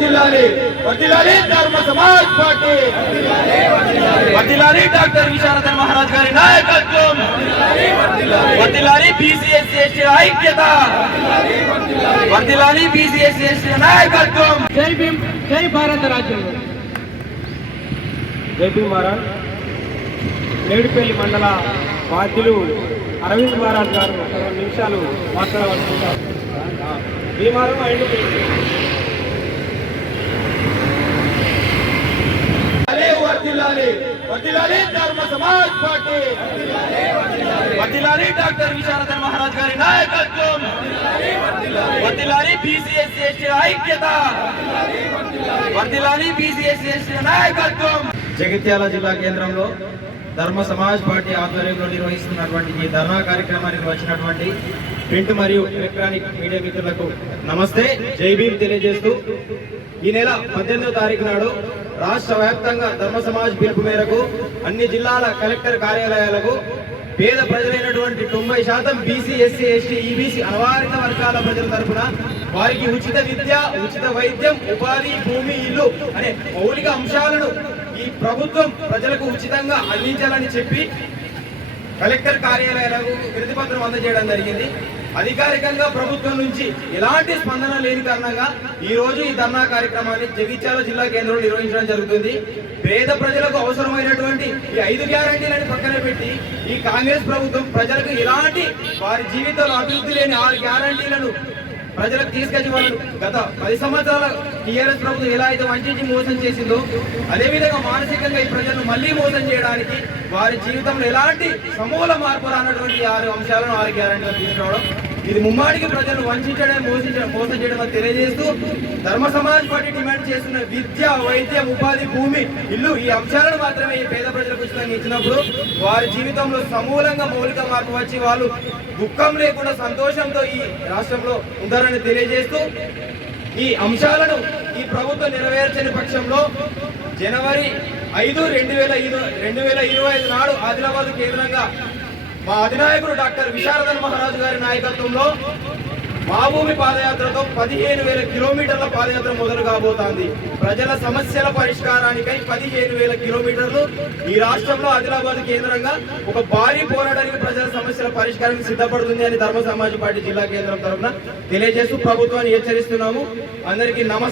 వర్దిల్లాలి వర్దిల్లాలి ధర్మ సమాజ్ పార్టీ. వర్దిల్లాలి డాక్టర్ విశారదన్ మహారాజ్ గారి నాయకత్వం. వర్దిల్లాలి బీసీఎస్సీ ఎస్టీ ఐక్యత. వర్దిల్లాలి బీసీఎస్సీ ఎస్టీ నాయకత్వం. జై భీమ్ జై భారత రాజ్యం జై భీమ్ మహారాజ్. మేడిపల్లి మండల బాధ్యులు అరవింద్ మహారాజ్ గారు నిమిషాలు మాట్లాడవలసింటారు భీమారం వర్దిల్లాలి ధర్మ సమాజ్ పార్టీ. డాక్టర్ విశారదన్ మహారాజ్ గారి నాయకత్వం. బీసీఎస్సీ ఎస్టీ ఐక్యత. బీసీఎస్సీ ఎస్టీ నాయకత్వం. జగిత్యాల జిల్లా కేంద్రంలో ధర్మ సమాజ్ పార్టీ ఆధ్వర్యంలో నిర్వహిస్తున్నటువంటి ఈ ధర్నా కార్యక్రమానికి వచ్చినటువంటి ప్రింట్ మరియు ఎలక్ట్రానిక్ మీడియా మిత్రులకు నమస్తే. జై భీమ్ తెలియజేస్తూ ఈ నెల పద్దెనిమిదో తారీఖు నాడు రాష్ట్ర వ్యాప్తంగా ధర్మ సమాజ్ పిలుపు మేరకు అన్ని జిల్లాల కలెక్టర్ కార్యాలయాలకు పేద ప్రజలైనటువంటి తొంభై శాతం బీసీ ఎస్సీ ఎస్టీ ఈబీసీ అనవారిత వర్గాల ప్రజల తరపున వారికి ఉచిత విద్య ఉచిత వైద్యం ఉపాధి భూమి ఇల్లు అనే మౌలిక అంశాలను ఈ ప్రభుత్వం ప్రజలకు ఉచితంగా అందించాలని చెప్పి కలెక్టర్ కార్యాలయాలకు ప్రతిపత్రం అందజేయడం జరిగింది. అధికారికంగా ప్రభుత్వం నుంచి ఎలాంటి స్పందన లేని కారణంగా ఈ రోజు ఈ ధర్నా కార్యక్రమాన్ని జగిత్యాల జిల్లా కేంద్రంలో నిర్వహించడం జరుగుతుంది. పేద ప్రజలకు అవసరమైనటువంటి ఈ ఐదు గ్యారంటీలను పక్కన పెట్టి ఈ కాంగ్రెస్ ప్రభుత్వం ప్రజలకు ఎలాంటి వారి జీవితంలో అభివృద్ధి లేని ఆరు గ్యారంటీలను ప్రజలకు తీసుకొచ్చి వాళ్ళు గత పది సంవత్సరాల టీఆర్ఎస్ ప్రభుత్వం ఎలా అయితే వంచించి మోసం చేసిందో అదేవిధంగా మానసికంగా ఈ ప్రజలను మళ్ళీ మోసం చేయడానికి వారి జీవితంలో ఎలాంటి సమూల మార్పు రానటువంటి ఆరు అంశాలను ఆరు గ్యారంటీలు తీసుకురావడం ఇది ముమ్మాడికి ప్రజలను వంచడం మోసించడం మోసం చేయడం అని తెలియజేస్తూ ధర్మ సమాజ్ పార్టీ డిమాండ్ చేస్తున్న విద్య వైద్యం ఉపాధి భూమి ఇల్లు ఈ అంశాలను మాత్రమే ఈ పేద ప్రజలకు ఉచితంగా ఇచ్చినప్పుడు వారి జీవితంలో సమూలంగా మౌలిక మార్పు వచ్చి వాళ్ళు దుఃఖం లేకుండా సంతోషంతో ఈ రాష్ట్రంలో ఉంటారని తెలియజేస్తూ ఈ అంశాలను ఈ ప్రభుత్వం నెరవేర్చని పక్షంలో జనవరి ఐదు రెండు వేల రెండు వేల ఇరవై ఐదు నాడు ఆదిలాబాద్ కేంద్రంగా మా అధినాయకుడు డాక్టర్ విశారదన్ మహారాజు గారి నాయకత్వంలో మా భూమి పాదయాత్రతో పదిహేను వేల కిలోమీటర్ల పాదయాత్ర మొదలు కాబోతోంది. ప్రజల సమస్యల పరిష్కారానికై పదిహేను వేల కిలోమీటర్లు ఈ రాష్ట్రంలో ఆదిలాబాద్ కేంద్రంగా ఒక భారీ పోరాటానికి ప్రజల సమస్యల పరిష్కారానికి సిద్ధపడుతుంది అని ధర్మ సమాజ్ పార్టీ జిల్లా కేంద్రం తరఫున తెలియజేస్తూ ప్రభుత్వాన్ని హెచ్చరిస్తున్నాము. అందరికీ నమస్తే